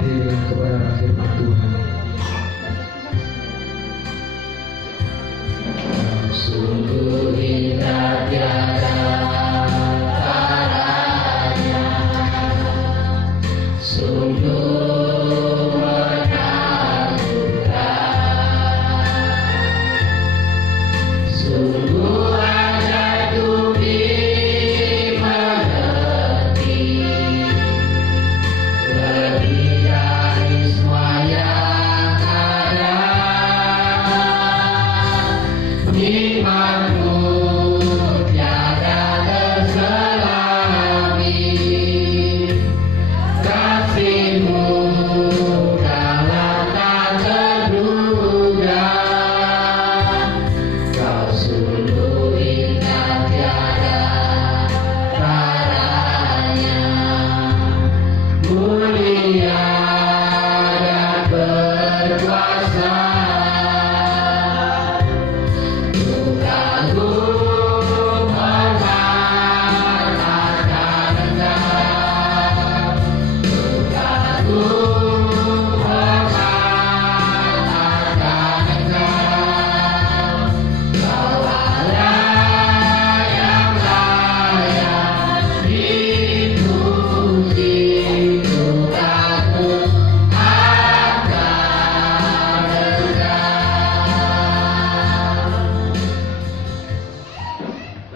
hati kepada firman Tuhan. Sungguh indah tiada taranya, sungguh menakjubkan, sungguh ajaib untuk dimengerti, lebih dari semua yang ada. Nikmatmu tiada terselami, kasihmu kala tak terduga. Kau sungguh indah tiada taranya, mulia dan berkuasa.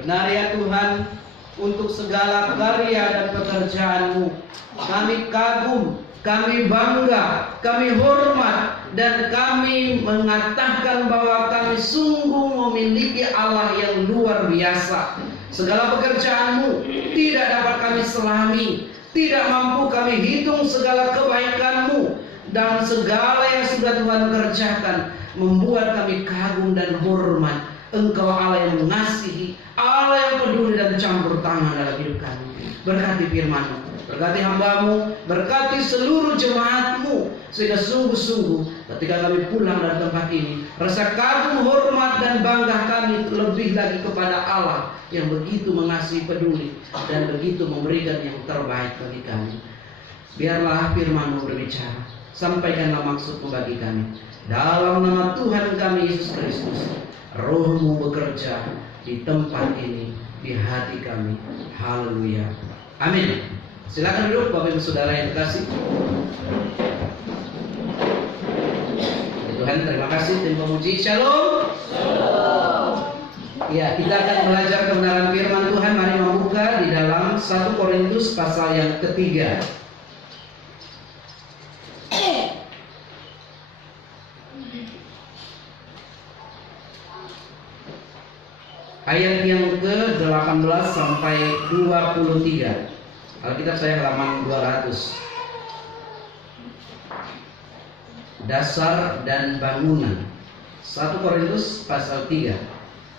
Benar ya Tuhan, untuk segala karya dan pekerjaan-Mu. Kami kagum, kami bangga, kami hormat, dan kami mengatakan bahwa kami sungguh memiliki Allah yang luar biasa. Segala pekerjaan-Mu tidak dapat kami selami, tidak mampu kami hitung segala kebaikan-Mu, dan segala yang sudah Tuhan kerjakan membuat kami kagum dan hormat. Engkau Allah yang mengasihi, Allah yang peduli dan campur tangan dalam hidup kami. Berkati firman-Mu, berkati hamba-Mu, berkati seluruh jemaat-Mu, sehingga sungguh-sungguh ketika kami pulang dari tempat ini, rasa kagum, hormat dan bangga kami lebih lagi kepada Allah yang begitu mengasihi, peduli, dan begitu memberikan yang terbaik bagi kami. Biarlah firman-Mu berbicara, sampaikanlah maksud-Mu bagi kami. Dalam nama Tuhan kami Yesus Kristus, Roh-Mu bekerja di tempat ini, di hati kami. Haleluya. Amin. Silakan duduk Bapak Ibu Saudara yang terkasih. Tuhan terima kasih dan memuji. Shalom. Ya, kita akan belajar kebenaran firman Tuhan. Mari membuka di dalam 1 Korintus pasal yang ketiga. Ayat yang ke-18 sampai 23. Alkitab saya halaman 200. Dasar dan bangunan. 1 Korintus pasal 3.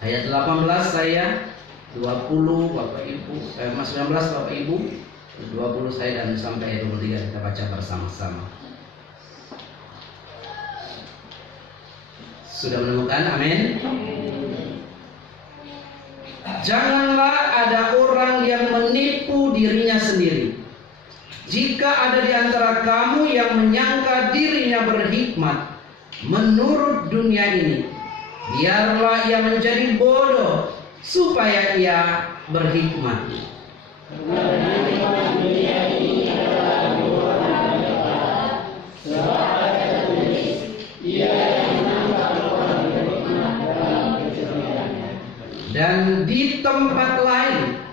Ayat 18 saya, 20 Bapak Ibu, 19 Bapak Ibu, 20 saya, dan sampai ayat 23 kita baca bersama-sama. Sudah menemukan? Amin. Janganlah ada orang yang menipu dirinya sendiri. Jika ada di antara kamu yang menyangka dirinya berhikmat menurut dunia ini, biarlah ia menjadi bodoh supaya ia berhikmat. Dan di tempat lain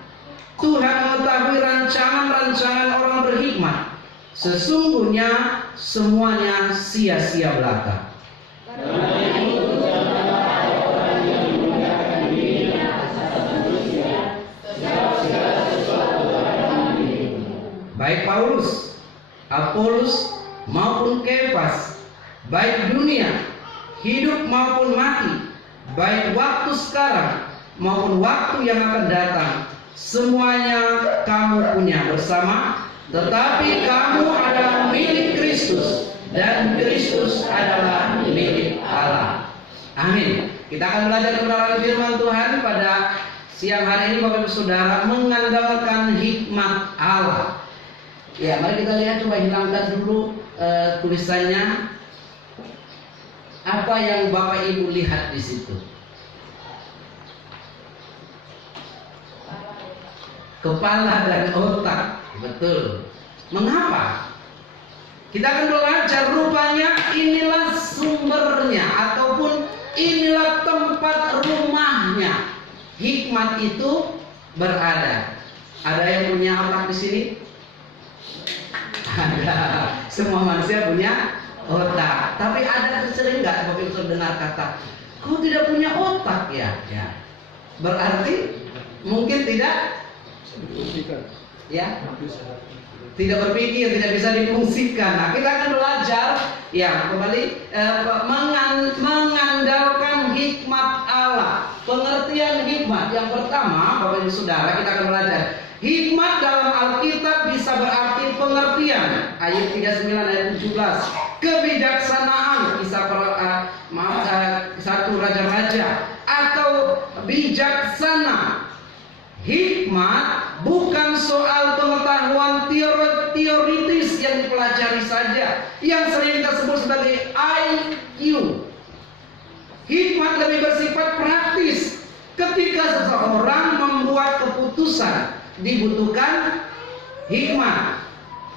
Tuhan mengetahui rancangan-rancangan orang berhikmat, sesungguhnya semuanya sia-sia belaka. Baik Paulus, Apolos maupun Kefas, baik dunia, hidup maupun mati, baik waktu sekarang maupun waktu yang akan datang, semuanya kamu punya bersama. Tetapi kamu adalah milik Kristus, dan Kristus adalah milik Allah. Amin. Kita akan belajar kebenaran firman Tuhan pada siang hari ini, Bapak Ibu Saudara, mengandalkan hikmat Allah. Ya, mari kita lihat, coba hilangkan dulu tulisannya, apa yang Bapak Ibu lihat di situ? Kepala dan otak. Betul. Mengapa? Kita akan belajar, rupanya inilah sumbernya ataupun inilah tempat rumahnya hikmat itu berada. Ada yang punya otak di sini? Ada. Semua manusia punya otak. Tapi ada sering nggak Bapak Ibu dengar kata, kau tidak punya otak ya? Ya. Berarti mungkin tidak, ya, tidak berpikir, tidak bisa difungsikan. Nah, kita akan belajar, ya, kembali mengandalkan hikmat Allah. Pengertian hikmat yang pertama, Bapak Ibu Saudara, kita akan belajar. Hikmat dalam Alkitab bisa berarti pengertian. Ayat 39 ayat 17. Kebijaksanaan, kisah satu raja-raja, atau bijaksana. Hikmat bukan soal pengetahuan teoritis yang dipelajari saja, yang sering kita sebut sebagai IQ. Hikmat lebih bersifat praktis. Ketika seseorang membuat keputusan, dibutuhkan hikmat,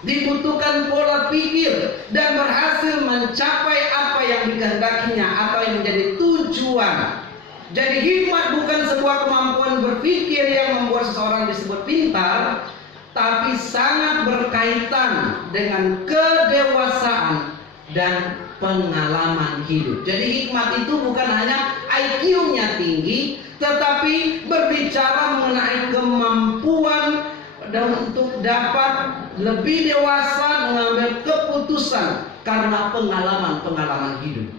dibutuhkan pola pikir, dan berhasil mencapai apa yang dikehendakinya atau yang menjadi tujuan. Jadi hikmat bukan sebuah kemampuan berpikir yang membuat seseorang disebut pintar, tapi sangat berkaitan dengan kedewasaan dan pengalaman hidup. Jadi hikmat itu bukan hanya IQ-nya tinggi, tetapi berbicara mengenai kemampuan dan untuk dapat lebih dewasa mengambil keputusan karena pengalaman-pengalaman hidup.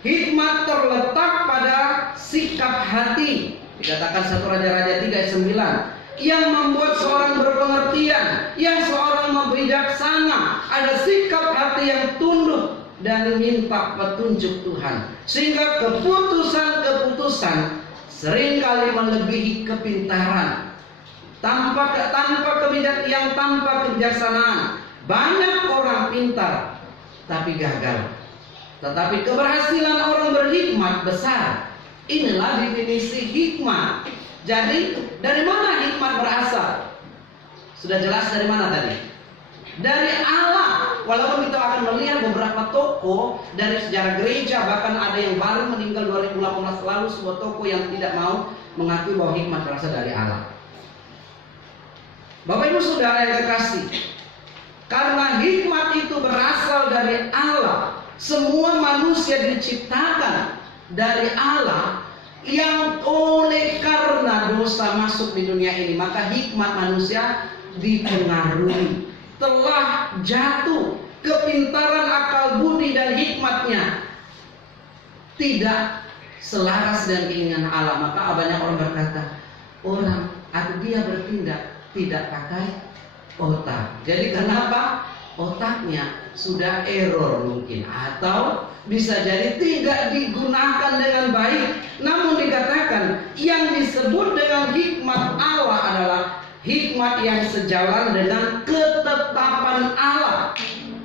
Hikmat terletak pada sikap hati. Dikatakan 1 Raja-Raja 3 ayat 9, yang membuat seorang berpengertian, yang seorang bijaksana, ada sikap hati yang tunduk dan minta petunjuk Tuhan, sehingga keputusan-keputusan seringkali melebihi kepintaran. Tanpa kebijaksanaan, banyak orang pintar tapi gagal. Tetapi keberhasilan orang berhikmat besar. Inilah definisi hikmat. Jadi dari mana hikmat berasal? Sudah jelas dari mana tadi? Dari Allah. Walaupun kita akan melihat beberapa tokoh dari sejarah gereja, bahkan ada yang baru meninggal 2018 lalu, sebuah tokoh yang tidak mau mengakui bahwa hikmat berasal dari Allah. Bapak Ibu Saudara yang kekasih, karena hikmat itu berasal dari Allah, semua manusia diciptakan dari Allah, yang oleh karena dosa masuk di dunia ini, maka hikmat manusia dipengaruhi, telah jatuh. Kepintaran, akal budi, dan hikmatnya tidak selaras dengan keinginan Allah. Maka banyak orang berkata, dia bertindak tidak pakai otak. Jadi kenapa? Otaknya sudah error mungkin, atau bisa jadi tidak digunakan dengan baik. Namun dikatakan yang disebut dengan hikmat Allah adalah hikmat yang sejalan dengan ketetapan Allah.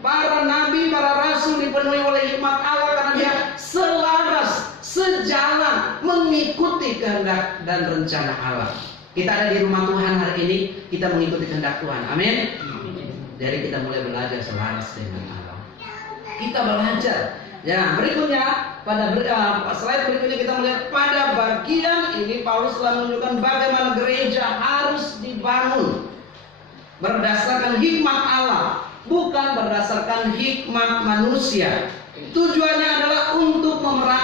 Para nabi, para rasul dipenuhi oleh hikmat Allah karena dia selaras, sejalan, mengikuti kehendak dan rencana Allah. Kita ada di rumah Tuhan hari ini, kita mengikuti kehendak Tuhan. Amin. Jadi kita mulai belajar selaras dengan Allah. Kita belajar. Ya, berikutnya pada slide berikutnya kita melihat pada bagian ini Paulus telah menunjukkan bagaimana gereja harus dibangun berdasarkan hikmat Allah, bukan berdasarkan hikmat manusia. Tujuannya adalah untuk memerangi